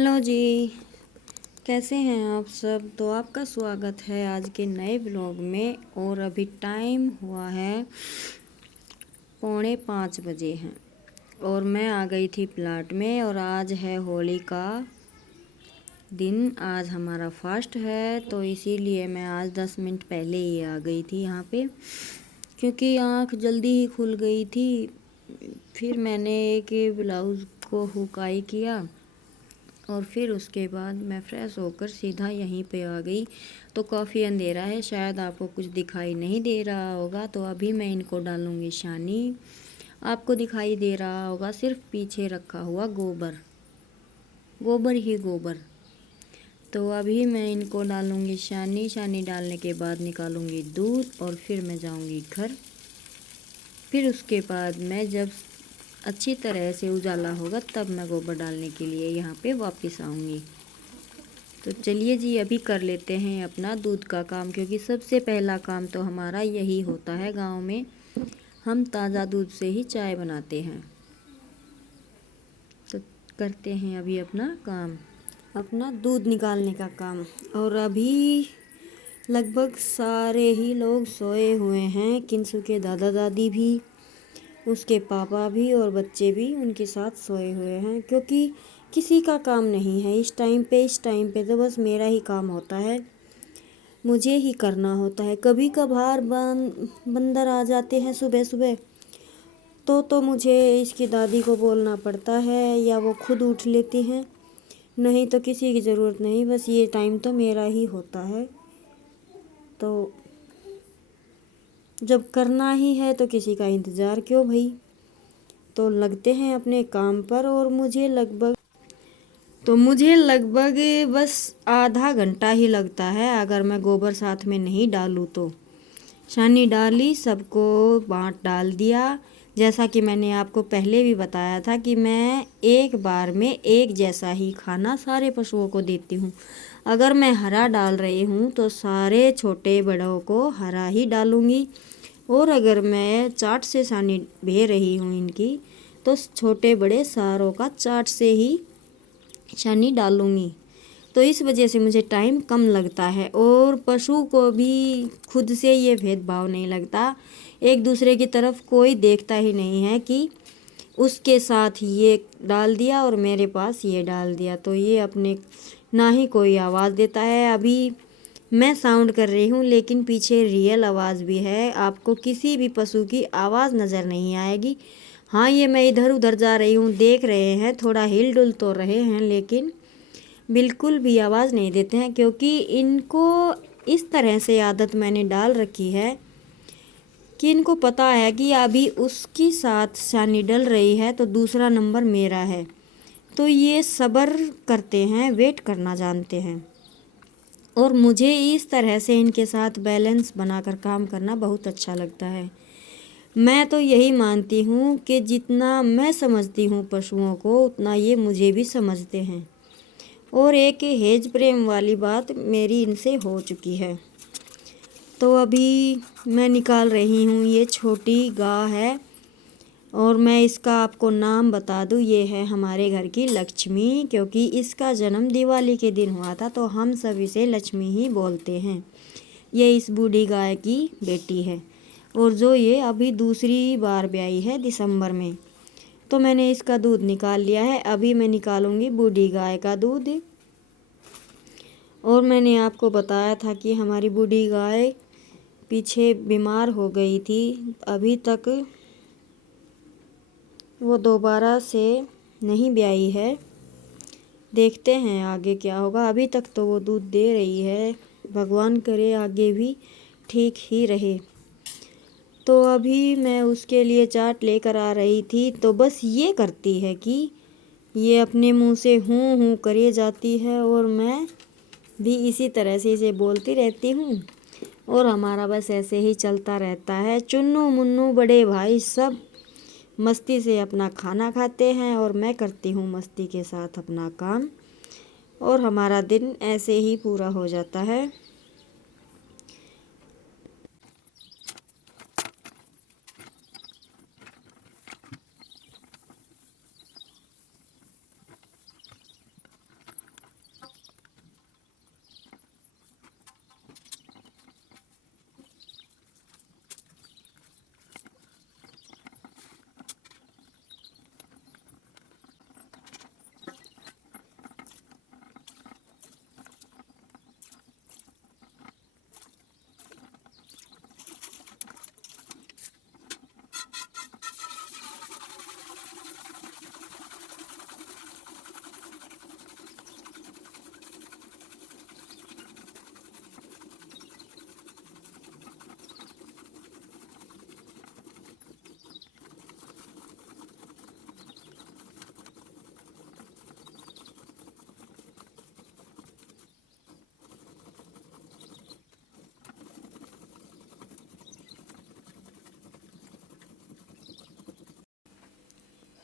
Hello जी। कैसे हैं आप सब। तो आपका स्वागत है आज के नए ब्लॉग में। और अभी टाइम हुआ है 4:45 हैं और मैं आ गई थी प्लाट में। और आज है होली का दिन, आज हमारा फास्ट है, तो इसीलिए मैं आज 10 मिनट पहले ही आ गई थी यहाँ पे, क्योंकि आँख जल्दी ही खुल गई थी। फिर मैंने एक ब्लाउज़ को हुकाई किया और फिर उसके बाद मैं फ़्रेश होकर सीधा यहीं पे आ गई। तो काफ़ी अंधेरा है, शायद आपको कुछ दिखाई नहीं दे रहा होगा। तो अभी मैं इनको डालूँगी छानी। आपको दिखाई दे रहा होगा सिर्फ पीछे रखा हुआ गोबर, गोबर ही गोबर। तो अभी मैं इनको डालूँगी छानी। छानी डालने के बाद निकालूँगी दूध और फिर मैं जाऊँगी घर। फिर उसके बाद मैं जब अच्छी तरह से उजाला होगा तब मैं गोबर डालने के लिए यहाँ पे वापस आऊँगी। तो चलिए जी, अभी कर लेते हैं अपना दूध का काम, क्योंकि सबसे पहला काम तो हमारा यही होता है। गांव में हम ताज़ा दूध से ही चाय बनाते हैं। तो करते हैं अभी अपना काम, अपना दूध निकालने का काम। और अभी लगभग सारे ही लोग सोए हुए हैं। किंसु के दादा दादी भी, उसके पापा भी और बच्चे भी उनके साथ सोए हुए हैं, क्योंकि किसी का काम नहीं है इस टाइम पे। इस टाइम पे तो बस मेरा ही काम होता है, मुझे ही करना होता है। कभी कभार बंदर आ जाते हैं सुबह सुबह, तो मुझे इसकी दादी को बोलना पड़ता है या वो खुद उठ लेती हैं। नहीं तो किसी की ज़रूरत नहीं, बस ये टाइम तो मेरा ही होता है। तो जब करना ही है तो किसी का इंतज़ार क्यों भाई। तो लगते हैं अपने काम पर। और मुझे लगभग बस आधा घंटा ही लगता है अगर मैं गोबर साथ में नहीं डालूँ तो। छानी डाली, सबको बाँट डाल दिया। जैसा कि मैंने आपको पहले भी बताया था कि मैं एक बार में एक जैसा ही खाना सारे पशुओं को देती हूँ। अगर मैं हरा डाल रही हूँ तो सारे छोटे बड़ों को हरा ही डालूँगी। और अगर मैं चाट से छानी बे रही हूँ इनकी, तो छोटे बड़े सारों का चाट से ही छानी डालूँगी। तो इस वजह से मुझे टाइम कम लगता है। और पशु को भी खुद से ये भेदभाव नहीं लगता, एक दूसरे की तरफ कोई देखता ही नहीं है कि उसके साथ ये डाल दिया और मेरे पास ये डाल दिया। तो ये अपने ना ही कोई आवाज़ देता है। अभी मैं साउंड कर रही हूँ लेकिन पीछे रियल आवाज़ भी है, आपको किसी भी पशु की आवाज़ नज़र नहीं आएगी। हाँ, ये मैं इधर उधर जा रही हूँ, देख रहे हैं, थोड़ा हिल डुल तो रहे हैं लेकिन बिल्कुल भी आवाज़ नहीं देते हैं, क्योंकि इनको इस तरह से आदत मैंने डाल रखी है कि इनको पता है कि अभी उसकी साथ छानी डल रही है तो दूसरा नंबर मेरा है। तो ये सब्र करते हैं, वेट करना जानते हैं। और मुझे इस तरह से इनके साथ बैलेंस बनाकर काम करना बहुत अच्छा लगता है। मैं तो यही मानती हूँ कि जितना मैं समझती हूँ पशुओं को, उतना ये मुझे भी समझते हैं। और एक हेज प्रेम वाली बात मेरी इनसे हो चुकी है। तो अभी मैं निकाल रही हूँ, ये छोटी गाय है और मैं इसका आपको नाम बता दूँ, ये है हमारे घर की लक्ष्मी, क्योंकि इसका जन्म दिवाली के दिन हुआ था तो हम सब इसे लक्ष्मी ही बोलते हैं। ये इस बूढ़ी गाय की बेटी है और जो ये अभी दूसरी बार ब्याई है दिसंबर में। तो मैंने इसका दूध निकाल लिया है, अभी मैं निकालूंगी बूढ़ी गाय का दूध। और मैंने आपको बताया था कि हमारी बूढ़ी गाय पीछे बीमार हो गई थी, अभी तक वो दोबारा से नहीं ब्याई है। देखते हैं आगे क्या होगा। अभी तक तो वो दूध दे रही है, भगवान करे आगे भी ठीक ही रहे। तो अभी मैं उसके लिए चाट लेकर आ रही थी, तो बस ये करती है कि ये अपने मुंह से हूँ हूँ करे जाती है और मैं भी इसी तरह से इसे बोलती रहती हूँ। और हमारा बस ऐसे ही चलता रहता है। चुन्नू मुन्नू बड़े भाई सब मस्ती से अपना खाना खाते हैं और मैं करती हूँ मस्ती के साथ अपना काम, और हमारा दिन ऐसे ही पूरा हो जाता है।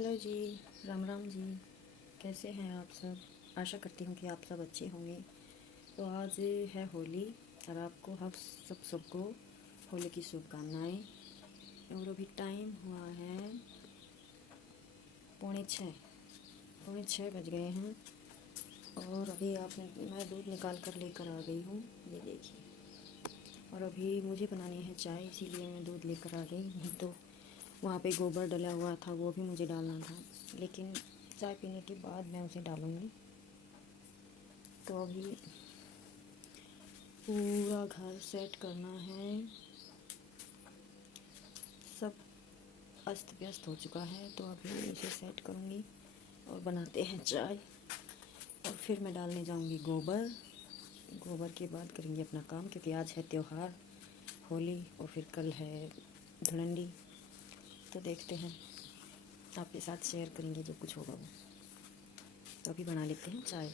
हेलो जी, राम राम जी। कैसे हैं आप सब? आशा करती हूँ कि आप सब अच्छे होंगे। तो आज है होली और आपको हम सबको होली की शुभकामनाएं। और अभी टाइम हुआ है पौने छः बज गए हैं। और अभी मैं दूध निकाल कर लेकर आ गई हूँ, ये देखिए। और अभी मुझे बनानी है चाय, इसीलिए मैं दूध लेकर आ गई। नहीं तो वहाँ पे गोबर डला हुआ था, वो भी मुझे डालना था, लेकिन चाय पीने के बाद मैं उसे डालूँगी। तो अभी पूरा घर सेट करना है, सब अस्त व्यस्त हो चुका है। तो अभी इसे सेट करूँगी और बनाते हैं चाय। और फिर मैं डालने जाऊँगी गोबर के बाद करेंगे अपना काम, क्योंकि आज है त्यौहार होली और फिर कल है धुलंडी। तो देखते हैं, आपके साथ शेयर करेंगे जो कुछ होगा वो। तो अभी बना लेते हैं चाय।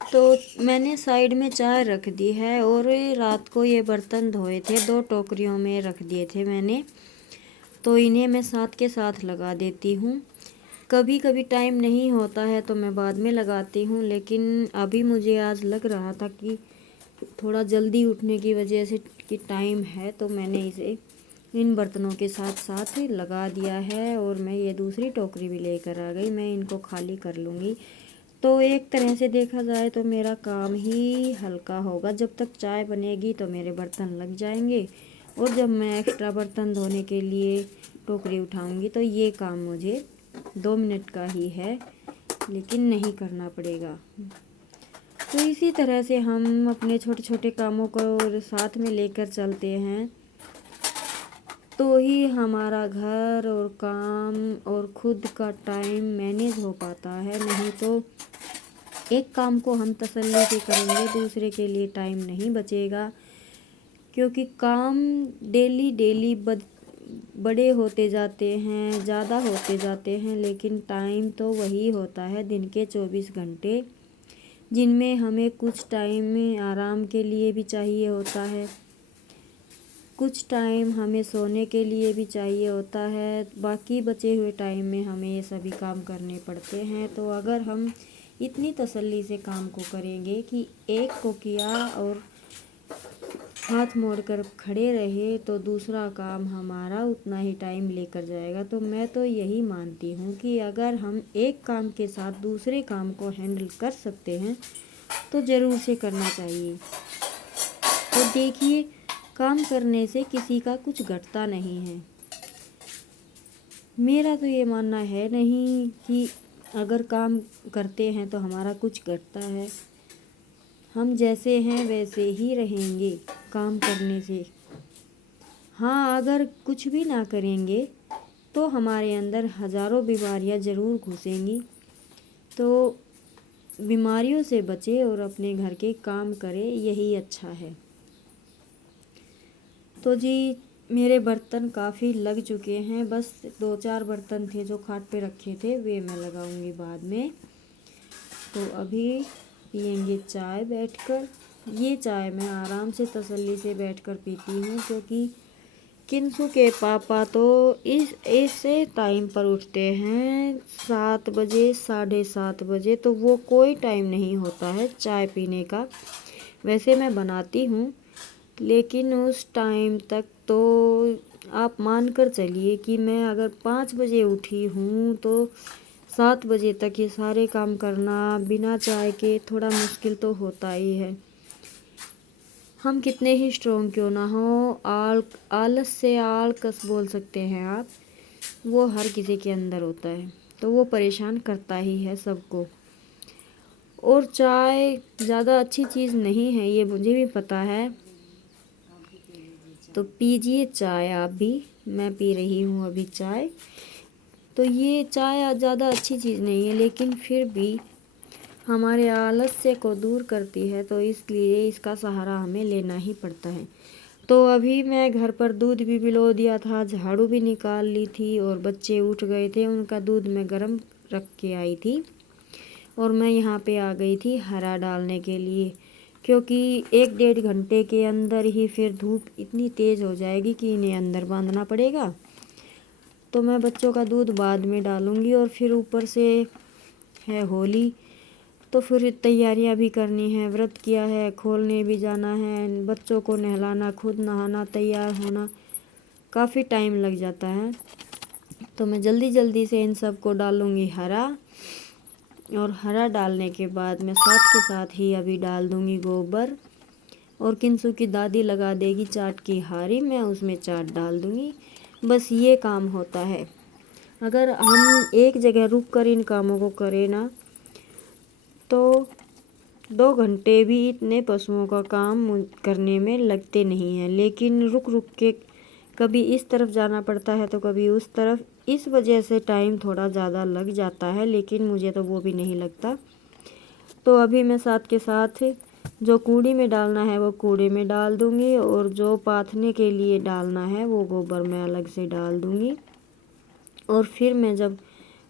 तो मैंने साइड में चाय रख दी है और रात को ये बर्तन धोए थे, 2 टोकरियों में रख दिए थे मैंने। तो इन्हें मैं साथ के साथ लगा देती हूँ। कभी कभी टाइम नहीं होता है तो मैं बाद में लगाती हूँ, लेकिन अभी मुझे आज लग रहा था कि थोड़ा जल्दी उठने की वजह से कि टाइम है, तो मैंने इसे इन बर्तनों के साथ साथ लगा दिया है। और मैं ये दूसरी टोकरी भी लेकर आ गई, मैं इनको खाली कर लूँगी। तो एक तरह से देखा जाए तो मेरा काम ही हल्का होगा। जब तक चाय बनेगी तो मेरे बर्तन लग जाएंगे, और जब मैं एक्स्ट्रा बर्तन धोने के लिए टोकरी उठाऊंगी तो ये काम मुझे 2 मिनट का ही है, लेकिन नहीं करना पड़ेगा। तो इसी तरह से हम अपने छोटे छोटे कामों को साथ में लेकर चलते हैं, तो ही हमारा घर और काम और खुद का टाइम मैनेज हो पाता है। नहीं तो एक काम को हम तसल्ली से करेंगे, दूसरे के लिए टाइम नहीं बचेगा, क्योंकि काम डेली डेली बड़े होते जाते हैं, ज़्यादा होते जाते हैं, लेकिन टाइम तो वही होता है दिन के 24 घंटे, जिनमें हमें कुछ टाइम आराम के लिए भी चाहिए होता है, कुछ टाइम हमें सोने के लिए भी चाहिए होता है, बाकी बचे हुए टाइम में हमें ये सभी काम करने पड़ते हैं। तो अगर हम इतनी तसल्ली से काम को करेंगे कि एक को किया और हाथ मोड़कर खड़े रहे तो दूसरा काम हमारा उतना ही टाइम लेकर जाएगा। तो मैं तो यही मानती हूँ कि अगर हम एक काम के साथ दूसरे काम को हैंडल कर सकते हैं तो ज़रूर से करना चाहिए। तो देखिए, काम करने से किसी का कुछ घटता नहीं है। मेरा तो ये मानना है नहीं कि अगर काम करते हैं तो हमारा कुछ घटता है। हम जैसे हैं वैसे ही रहेंगे काम करने से। हाँ, अगर कुछ भी ना करेंगे तो हमारे अंदर हज़ारों बीमारियां ज़रूर घुसेंगी। तो बीमारियों से बचे और अपने घर के काम करें, यही अच्छा है। तो जी, मेरे बर्तन काफ़ी लग चुके हैं, बस 2-4 बर्तन थे जो खाट पे रखे थे, वे मैं लगाऊंगी बाद में। तो अभी पियेंगे चाय बैठकर। ये चाय मैं आराम से तसल्ली से बैठकर पीती हूँ, क्योंकि किंसु के पापा तो इस ऐसे टाइम पर उठते हैं 7 बजे 7:30 बजे, तो वो कोई टाइम नहीं होता है चाय पीने का। वैसे मैं बनाती हूँ, लेकिन उस टाइम तक तो आप मान कर चलिए कि मैं अगर 5 बजे उठी हूँ तो 7 बजे तक ये सारे काम करना बिना चाय के थोड़ा मुश्किल तो होता ही है। हम कितने ही स्ट्रोंग क्यों ना हो, आलस से आलकस बोल सकते हैं आप, वो हर किसी के अंदर होता है, तो वो परेशान करता ही है सबको। और चाय ज़्यादा अच्छी चीज़ नहीं है, ये मुझे भी पता है, तो पीजिए चाय आप भी। मैं पी रही हूँ अभी चाय। तो ये चाय ज़्यादा अच्छी चीज़ नहीं है, लेकिन फिर भी हमारे आलस्य को दूर करती है, तो इसलिए इसका सहारा हमें लेना ही पड़ता है। तो अभी मैं घर पर दूध भी पिलो दिया था, झाड़ू भी निकाल ली थी, और बच्चे उठ गए थे, उनका दूध मैं गर्म रख के आई थी। और मैं यहाँ पे आ गई थी हरा डालने के लिए, क्योंकि 1-1.5 घंटे के अंदर ही फिर धूप इतनी तेज़ हो जाएगी कि इन्हें अंदर बांधना पड़ेगा। तो मैं बच्चों का दूध बाद में डालूँगी, और फिर ऊपर से है होली, तो फिर तैयारियां भी करनी है, व्रत किया है, खोलने भी जाना है, बच्चों को नहलाना, खुद नहाना, तैयार होना, काफ़ी टाइम लग जाता है। तो मैं जल्दी जल्दी से इन सब को डालूँगी हरा, और हरा डालने के बाद मैं साथ के साथ ही अभी डाल दूँगी गोबर, और किंसु की दादी लगा देगी चाट की हारी, मैं उसमें चाट डाल दूँगी। बस ये काम होता है। अगर हम एक जगह रुक कर इन कामों को करें ना, तो 2 घंटे भी इतने पशुओं का काम करने में लगते नहीं हैं। लेकिन रुक रुक के कभी इस तरफ जाना पड़ता है तो कभी उस तरफ, इस वजह से टाइम थोड़ा ज़्यादा लग जाता है, लेकिन मुझे तो वो भी नहीं लगता। तो अभी मैं साथ के साथ जो कूड़ी में डालना है वो कूड़े में डाल दूँगी, और जो पाथने के लिए डालना है वो गोबर में अलग से डाल दूँगी। और फिर मैं जब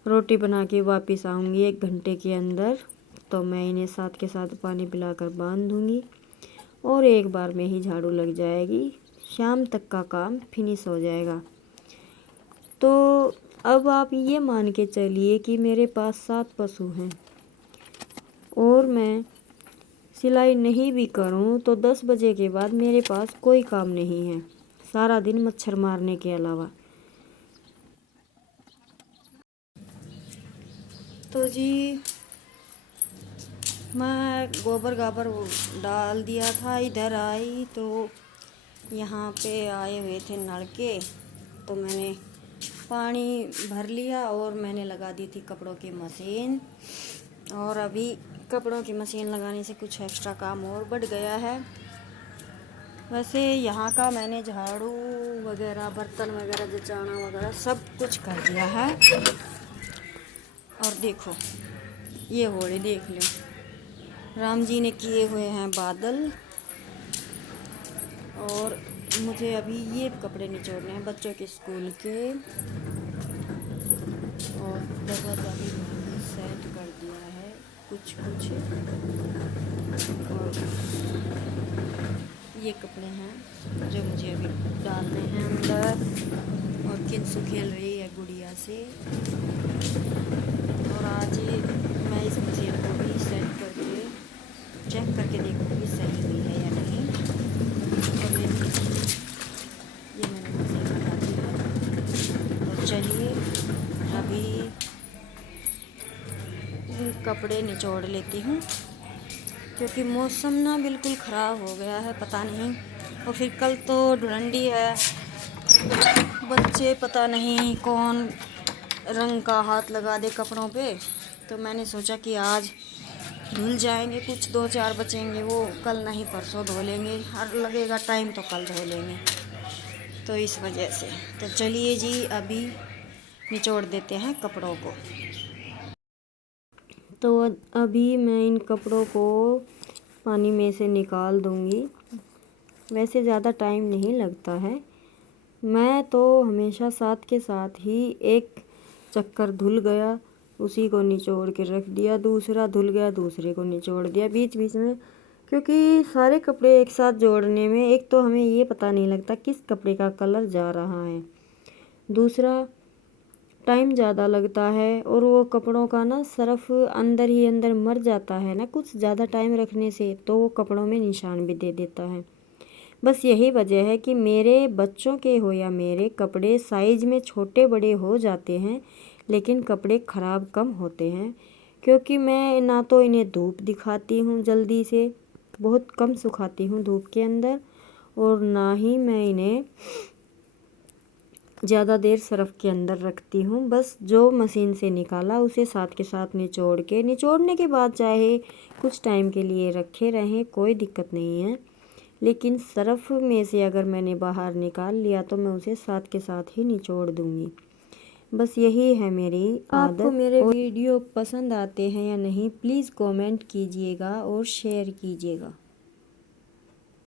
रोटी बना के वापस आऊँगी 1 घंटे के अंदर, तो मैं इन्हें साथ के साथ पानी पिलाकर बांध दूँगी, और एक बार में ही झाड़ू लग जाएगी, शाम तक का काम फिनिश हो जाएगा। तो अब आप ये मान के चलिए कि मेरे पास 7 पशु हैं, और मैं सिलाई नहीं भी करूं तो 10 बजे के बाद मेरे पास कोई काम नहीं है, सारा दिन मच्छर मारने के अलावा। तो जी मैं गोबर गाबर डाल दिया था, इधर आई तो यहाँ पे आए हुए थे नलके, तो मैंने पानी भर लिया और मैंने लगा दी थी कपड़ों की मशीन। और अभी कपड़ों की मशीन लगाने से कुछ एक्स्ट्रा काम और बढ़ गया है। वैसे यहाँ का मैंने झाड़ू वगैरह, बर्तन वगैरह, जचाना वगैरह सब कुछ कर दिया है। और देखो ये होली देख लो, राम जी ने किए हुए हैं बादल, और मुझे अभी ये कपड़े निचोड़ने हैं बच्चों के स्कूल के। और दरवाज़ा भी मैंने सेट कर दिया है कुछ कुछ। और ये कपड़े हैं जो मुझे अभी डालने हैं अंदर। और किंसु खेल रही है गुड़िया से। और आज मैं इस मशीन को भी सेट करके चेक करके देखूँगी सही हुई है या नहीं। और ये मैंने मशीन लगा दी है। तो चलिए अभी कपड़े निचोड़ लेती हूँ, क्योंकि मौसम ना बिल्कुल ख़राब हो गया है, पता नहीं। और फिर कल तो धुलंडी है, बच्चे पता नहीं कौन रंग का हाथ लगा दे कपड़ों पे, तो मैंने सोचा कि आज धुल जाएंगे, कुछ 2-4 बचेंगे, वो कल नहीं परसों धो लेंगे, और लगेगा टाइम तो कल धो लेंगे। तो इस वजह से तो चलिए जी अभी निचोड़ देते हैं कपड़ों को। तो अभी मैं इन कपड़ों को पानी में से निकाल दूंगी। वैसे ज़्यादा टाइम नहीं लगता है, मैं तो हमेशा साथ के साथ ही एक चक्कर धुल गया उसी को निचोड़ के रख दिया, दूसरा धुल गया दूसरे को निचोड़ दिया बीच बीच में, क्योंकि सारे कपड़े एक साथ जोड़ने में एक तो हमें ये पता नहीं लगता किस कपड़े का कलर जा रहा है, दूसरा टाइम ज़्यादा लगता है, और वो कपड़ों का ना सर्फ अंदर ही अंदर मर जाता है ना कुछ ज़्यादा टाइम रखने से, तो वो कपड़ों में निशान भी दे देता है। बस यही वजह है कि मेरे बच्चों के हो या मेरे कपड़े साइज़ में छोटे बड़े हो जाते हैं, लेकिन कपड़े ख़राब कम होते हैं, क्योंकि मैं ना तो इन्हें धूप दिखाती हूँ जल्दी से, बहुत कम सुखाती हूँ धूप के अंदर, और ना ही मैं इन्हें ज़्यादा देर सर्फ़ के अंदर रखती हूँ। बस जो मशीन से निकाला उसे साथ के साथ निचोड़ने के बाद चाहे कुछ टाइम के लिए रखे रहें, कोई दिक्कत नहीं है, लेकिन सर्फ़ में से अगर मैंने बाहर निकाल लिया तो मैं उसे साथ के साथ ही निचोड़ दूँगी। बस यही है मेरी आदत। आपको मेरे वीडियो पसंद आते हैं या नहीं, प्लीज़ कमेंट कीजिएगा और शेयर कीजिएगा।